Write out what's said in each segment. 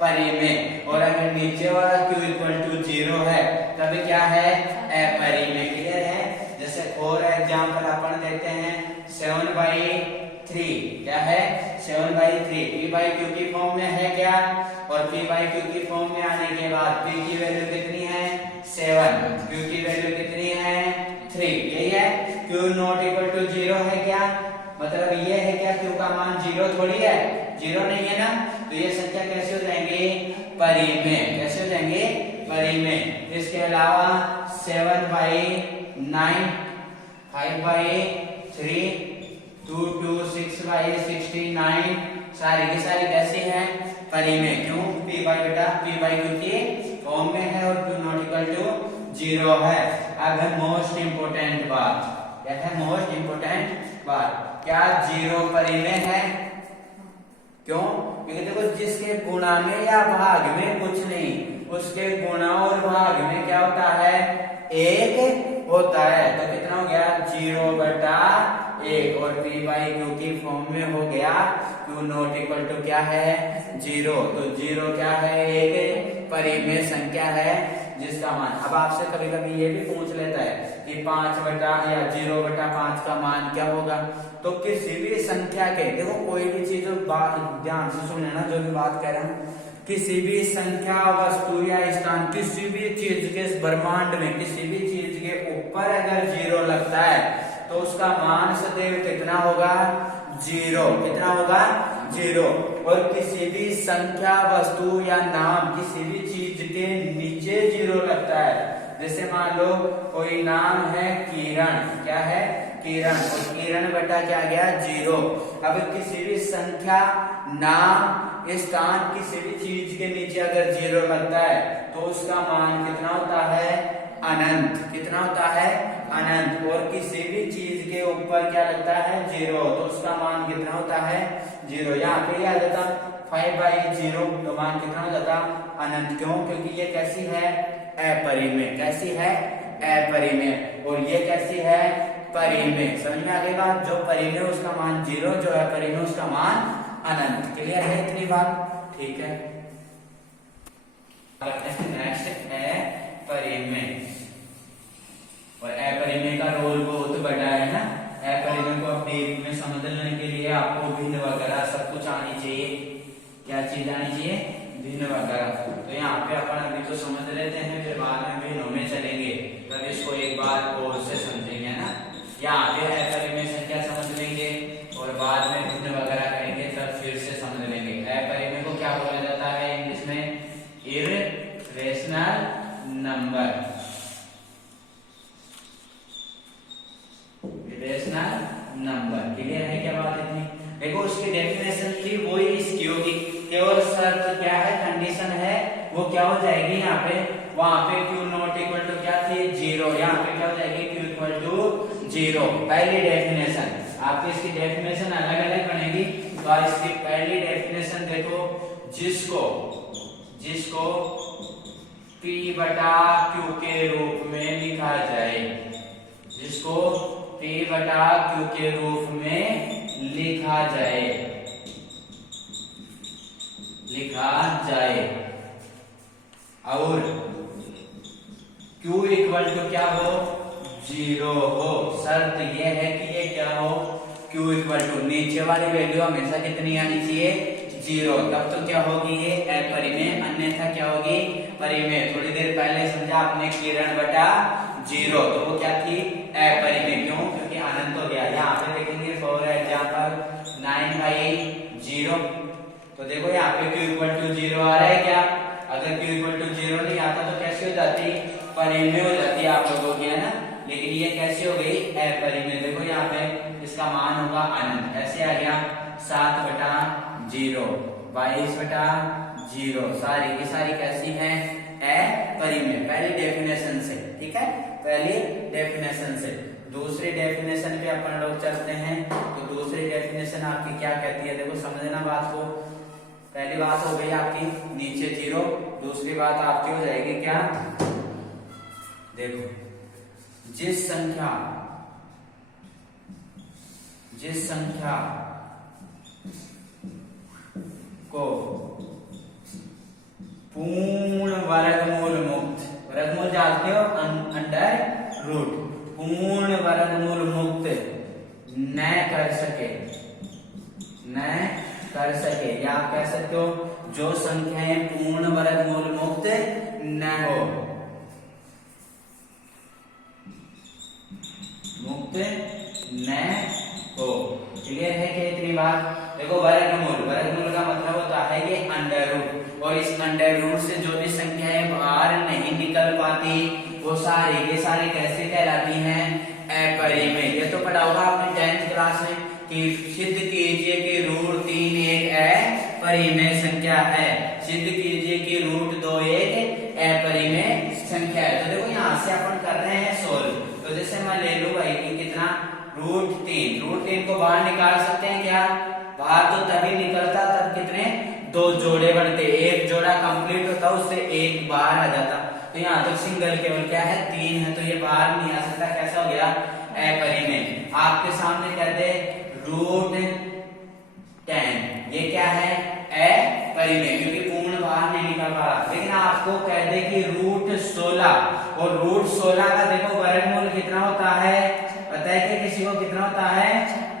परिमेय, और अगर नीचे वाला q इक्वल टू 0 है तब क्या है, अपरिमेय। क्लियर है। जैसे और एग्जांपल अपन देते हैं 7/3, क्या है 7/3, p/q की फॉर्म में है क्या, और p/q की फॉर्म में आने के बाद p की वैल्यू कितनी है 7, q की वैल्यू कितनी है 3, यही है। q नॉट इक्वल टू 0 है क्या, मतलब ये है क्या q का मान 0 थोड़ी है, 0 नहीं है ना, तो ये संख्या कैसे हो जाएंगे, परिमेय। कैसे हो जाएंगे, परिमेय। इसके अलावा 7/9, 5/3, 2 2 6/69, सारी की सारी कैसी हैं, परिमेय। क्यों, p/q की फॉर्म में है और q नॉट इक्वल टू 0 है। अब है मोस्ट इंपोर्टेंट बात, क्या है मोस्ट इंपोर्टेंट बात, क्या 0 परिमेय है, क्यों, क्योंकि देखो जिसके गुणा में या भाग में कुछ नहीं, उसके गुणा और भाग में क्या होता है, 1 होता है। तो कितना हो गया 0/1, और p/q की फॉर्म में हो गया q नॉट इक्वल टू क्या है 0, तो 0 क्या है, एक परिमेय संख्या है जिसका मान। अब आपसे कभी कभी ये भी पूछ लेता है कि 0/5 का मान क्या होगा, तो किसी भी संख्या के, देखो कोई भी चीज, ध्यान से सुन लेना जो भी बात कह रहा हूं, किसी भी संख्या, वस्तु या स्थान, किसी भी चीज के ब्रह्मांड में किसी भी चीज के ऊपर अगर 0 लगता है तो उसका मान सदैव कितना होगा 0, कितना होगा 0। और किसी भी संख्या, वस्तु या नाम, किसी भी चीज के नीचे 0 लगता है, जैसे मान लो कोई नाम है किरण, क्या है किरण, और किरण बटा क्या आ गया 0। अब किसी भी संख्या, नाम, स्थान, किसी भी चीज के नीचे अगर 0 लगता है तो उसका मान कितना होता है अनंत, कितना होता है अनंत। और किसी भी चीज के ऊपर क्या लगता है 0, तो उसका मान कितना होता है 0। यहाँ पे आ जाता 5/0, तो मान कितना हो जाता अनंत। क्यों, क्योंकि ये कैसी है अपरिमेय, कैसी है अपरिमेय, और ये कैसी है परिमेय। समझ में आ गई बात, जो परिमेय उसका मान 0, जो अपरिमेय उसका मान अनंत। क्लियर है इतनी बात, ठीक है। नेक्स्ट है परिमेय, और अपरिमेय का रोल बहुत बड़ा है ना। अपरिमेय को आप डीप में समझने के लिए आपको भिन्न वगैरह सब कुछ आनी चाहिए, क्या चीज आनी चाहिए, भिन्न वगैरह। तो यहाँ पे अपन अभी तो समझ लेते हैं, फिर बाद में भिन्नों में चलेंगे, तब इसको एक बार और से समझेंगे ना। यहाँ पे अपरिमेय संख्या समझ लेंगे और बाद में भिन्न वगैरह करेंगे, तब फिर से समझ लेंगे। अपरिमेय को क्या बोला जाता है इंग्लिश में, irrational number, irrational number. Clear है क्या बात इतनी। देखो उसकी डेफिनेशन थी वही इसकी होगी, केवल शर्त क्या है, कंडीशन है, वो क्या हो जाएगी यहाँ पे, वहां पे q नॉट इक्वल टू क्या थी 0, यहाँ पे क्या हो जाएगी q इक्वल टू 0। पहली डेफिनेशन आपकी, इसकी डेफिनेशन अलग अलग बनेगी, तो आज इसकी पहली डेफिनेशन देखो, जिसको p/q के रूप में लिखा जाए, जिसको p/q के रूप में लिखा जाए, और q इक्वल टू क्या हो 0 हो। शर्त यह है कि ये क्या हो, q इक्वल टू नीचे वाली वैल्यू हमेशा कितनी आनी चाहिए 0, तब तो क्या होगी ये अपरिमेय, अन्यथा क्या होगी परिमेय। थोड़ी देर पहले समझा आपने किरण बटा 0, तो वो क्या थी अपरिमेय। क्यों, क्योंकि अनंत हो गया। यहाँ पे देखेंगे फॉर एग्जांपल 9/0, तो देखो यहाँ पे q इक्वल टू 0 आ रहा है क्या, अगर q इक्वल टू 0 नहीं आता तो कैसे हो जाती, परिमेय हो जाती आप लोगों की, है ना। लेकिन ये कैसे हो गई अपरिमेय। देखो यहाँ पे इसका मान होगा अनंत, ऐसे आ गया 7/0, 22/0, सारी की सारी कैसी है अपरिमेय, पहली डेफिनेशन से, ठीक है, पहली डेफिनेशन से। दूसरी डेफिनेशन पे अपन लोग चलते हैं, तो दूसरी डेफिनेशन आपकी क्या कहती है, देखो समझना बात को। पहली बात हो गई आपकी नीचे 0, दूसरी बात आपकी हो जाएगी क्या, देखो जिस संख्या को पूर्ण वर्गमूल मुक्त, वर्गमूल जानते हो, अंडर रूट, पूर्ण वर्गमूल मुक्त न कर सके, या आप कह सकते हो जो संख्याएं पूर्ण वर्गमूल मुक्त न हो, मुक्त न हो। क्लियर है कि इतनी बात? देखो वर्गमूल, वर्गमूल का मतलब होता है कि अंडर रूट, और इस अंडर रूट से जो भी संख्याएं बाहर नहीं निकल पाती वो सारी के सारी कैसे कहलाती हैं? अपरिमेय। ये तो पढ़ा होगा आपने 10th क्लास में कि सिद्ध कीजिए कि रूट 3 एक अपरिमेय संख्या है, सिद्ध कीजिए कि रूट 2 एक अपरिमेय संख्या है। तो देखो यहाँ से अपन कर रहे हैं सोल्व। तो जैसे मैं ले लूं भाई कि कितना, रूट 3 को बाहर निकाल सकते हैं क्या? बाहर तो तभी निकलता तब कितने, 2 जोड़े बनते, एक जोड़ा कंप्लीट होता उससे एक बाहर आ जाता। तो यहाँ तक सिंगल केवल क्या है, 3 है, तो ये बाहर नहीं आ सकता। कैसा हो गया? अपरिमेय। आपके सामने कह दे रूट 10, ये क्या है? अपरिमेय, क्योंकि पूर्ण बाहर नहीं निकल पा रहा। लेकिन आपको कह दे कि रूट 16, और रूट 16 का देखो वर्गमूल कितना होता है, पता है कि किसी को कितना होता है?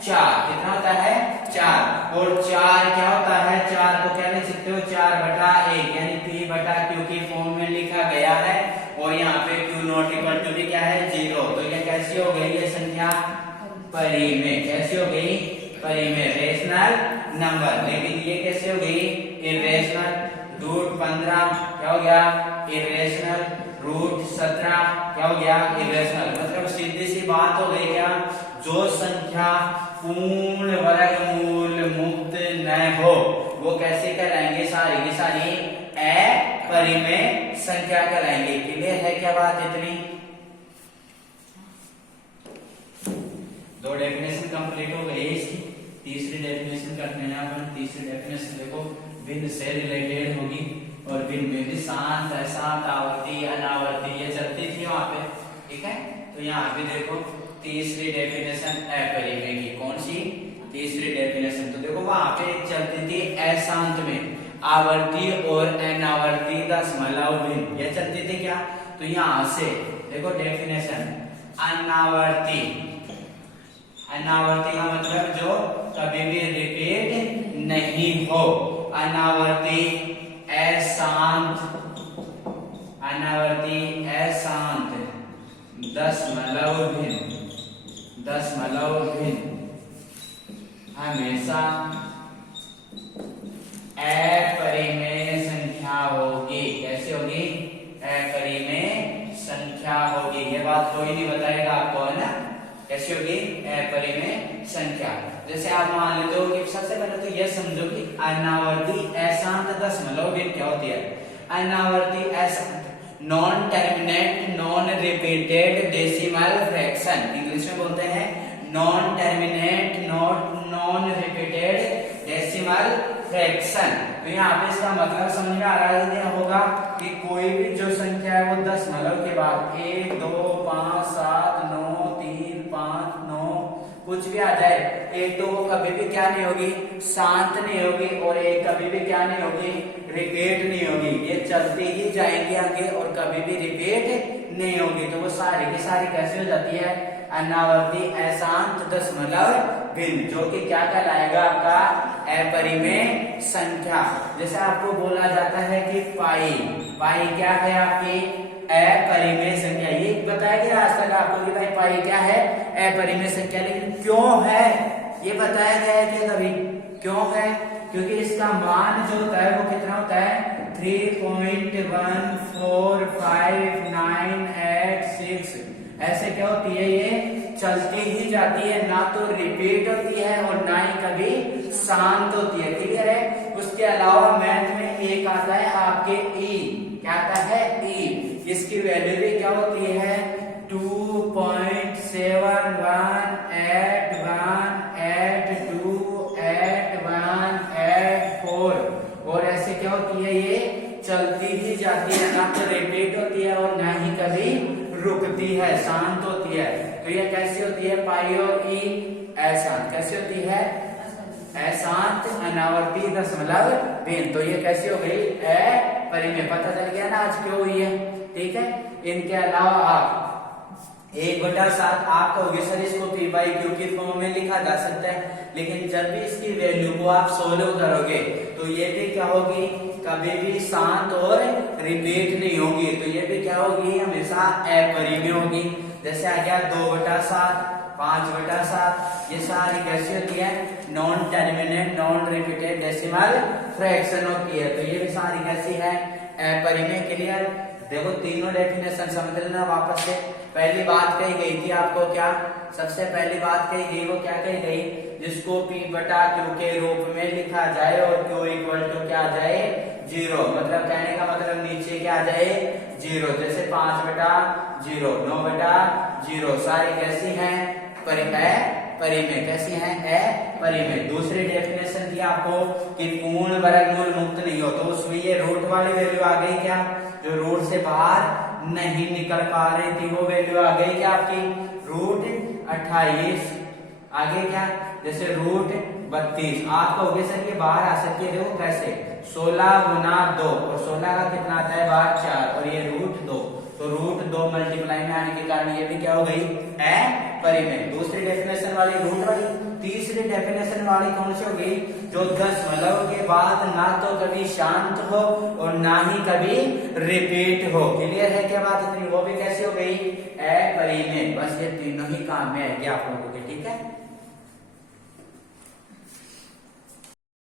4। कितना होता है? 4। और 4 क्या होता है? 4 को क्या लिख सकते हो? 4/1, यानी P/Q की फॉर्म में लिखा गया है, और यहाँ पे Q नॉट इक्वल टू भी क्या है? 0। तो ये कैसी हो गई ये संख्या? परिमेय। कैसी हो गई? परिमेय, रेशनल नंबर। लेकिन ये कैसे हो गई? इरेशनल। रूट 15 क्या हो गया? इरेशनल। रूट 17 क्या हो गया? इरेशनल। मतलब सीधी सी बात हो गई क्या? जो संख्या पूर्ण वर्गमूल मुक्त न हो वो कैसे कहलाएंगे? सारी की सारी अपरिमेय संख्या कहलाएंगे। क्लियर है क्या बात? इतनी 2 डेफिनेशन कंप्लीट हो गई इसकी। तीसरी डेफिनेशन करते हैं अपन। तीसरी डेफिनेशन देखो बिंदु से रिलेटेड होगी, और बिंदु शांत, अशांत, आवर्ती, अनावर्ती ये चलती थी वहां पे, ठीक है। तो यहाँ पे देखो तीसरी डेफिनेशन अपरिमेय की, कौन सी? तीसरी डेफिनेशन। तो देखो वहां पे चलती थी अशांत में आवर्ती और अनावर्ती दशमलव भिन्न, ये चलती थी क्या? तो यहाँ से देखो डेफिनेशन अनावर्ती, अनावर्ती का मतलब जो कभी भी रिपीट नहीं हो। अनावर्ती अशांत, अनावर्ती अशांत दशमलव भिन्न, दशमलव भिन्न हमेशा अपरिमेय संख्या होगी। कैसे होगी? अपरिमेय संख्या होगी। ये बात कोई नहीं बताएगा आपको, है ना? कैसी होगी? अपरिमेय संख्या। जैसे आप मान लेते हो कि सबसे पहले तो यह समझो कि अनावर्ती अशांत दशमलव भिन्न क्या होती है? अनावर्ती अशांत non terminate non repeated decimal fraction, English में बोलते हैं non terminate non repeated decimal fraction. तो यहाँ पे इसका मतलब समझ में आ रहा होगा कि कोई भी जो संख्या है वो दशमलव के बाद 1, 2, 5, 7, 9, 3, 5, 9 कुछ भी आ जाए, एक तो वो कभी भी क्या नहीं होगी? शांत नहीं होगी, और एक कभी भी क्या नहीं होगी? रिपीट नहीं होगी। ये चलती ही जाएंगी आगे और कभी भी रिपीट नहीं होगी। तो वो सारी की सारी कैसे हो जाती है? अनावर्ती अशांत दशमलव भिन्न, जो कि क्या कहलाएगा? आपका अपरिमेय संख्या। जैसे आपको बोला जाता है कि पाई, पाई क्या है? आपकी अपरिमेय संख्या। ये बताया गया आज तक आपको कि भाई पाई क्या है? अपरिमेय संख्या। लेकिन क्यों है ये बताया गया है कि कभी? क्यों है? क्योंकि इसका मान जो होता है वो कितना होता है? 3.1459886। ऐसे क्या होती है? ये चलती ही जाती है, ना तो रिपीट होती है और ना ही कभी शांत होती है। क्लियर है? उसके अलावा मैथ में एक आता है आपके ई, क्या आता है? ई। इसकी वैल्यू भी क्या होती है? 2.71818284। और ऐसे क्या होती है? ये चलती ही जाती है, ना तो रिपीट होती है और ना ही कभी रुकती है, शांत होती है। तो ये कैसी होती है? पाई और ई अशांत। कैसी होती है? अशांत अनावर्ती दशमलव भिन्न। तो ये कैसी हो गई अपरिमेय। पता चल गया ना आज क्यों हुई है, ठीक है। इनके अलावा आप 1/7 आप कहोगे सर इसको p बाई क्यू की फॉर्म में लिखा जा सकता है, लेकिन जब भी इसकी वैल्यू को आप सोल्व करोगे तो ये भी क्या होगी, कभी भी शांत और रिपीट नहीं होगी। तो ये भी क्या होगी, हमेशा अपरिमेय होगी। जैसे आ गया 2/7, 5/7, ये सारी कैसी होती है, non terminate non repeated decimal fraction होती है। तो ये भी सारी कैसी है, अपरिमेय। क्लियर। देखो तीनों डेफिनेशन समझ लेना वापस से। पहली बात कही गई थी आपको क्या, सबसे पहली बात कही गई वो क्या कही गई, जिसको p/q के रूप में लिखा जाए और q इक्वल टू क्या आ जाए 0। मतलब कहने का मतलब नीचे क्या आ जाए 0। जैसे 5/0, 9/0 सारी कैसी हैं, परिमेय। कैसी हैं, अपरिमेय। दूसरी डेफिनेशन थी आपको कि पूर्ण वर्गमूल मुक्त नहीं हो, तो उसमें ये रूट वाली वैल्यू आ गई क्या, जो रूट से बाहर नहीं निकल पा रही थी वो वैल्यू आ गई क्या आपकी √28। आगे क्या, जैसे √32। आप कहोगे सर ये बाहर आ सकती है, देखो कैसे 16 गुना 2 और 16 का कितना आता है बाहर 4 और ये √2, तो √2 मल्टीप्लाई में आने के कारण ये भी क्या हो गई अपरिमेय। दूसरी डेफिनेशन वाली रूट वाली। तीसरी डेफिनेशन वाली कौन सी हो गई, जो दशमलव के बाद ना तो कभी शांत हो और ना ही कभी रिपीट हो। क्लियर है क्या बात इतनी, वो भी कैसी हो गई अपरिमेय। बस ये तीनों ही काम में आएगी आप लोगों के, ठीक है।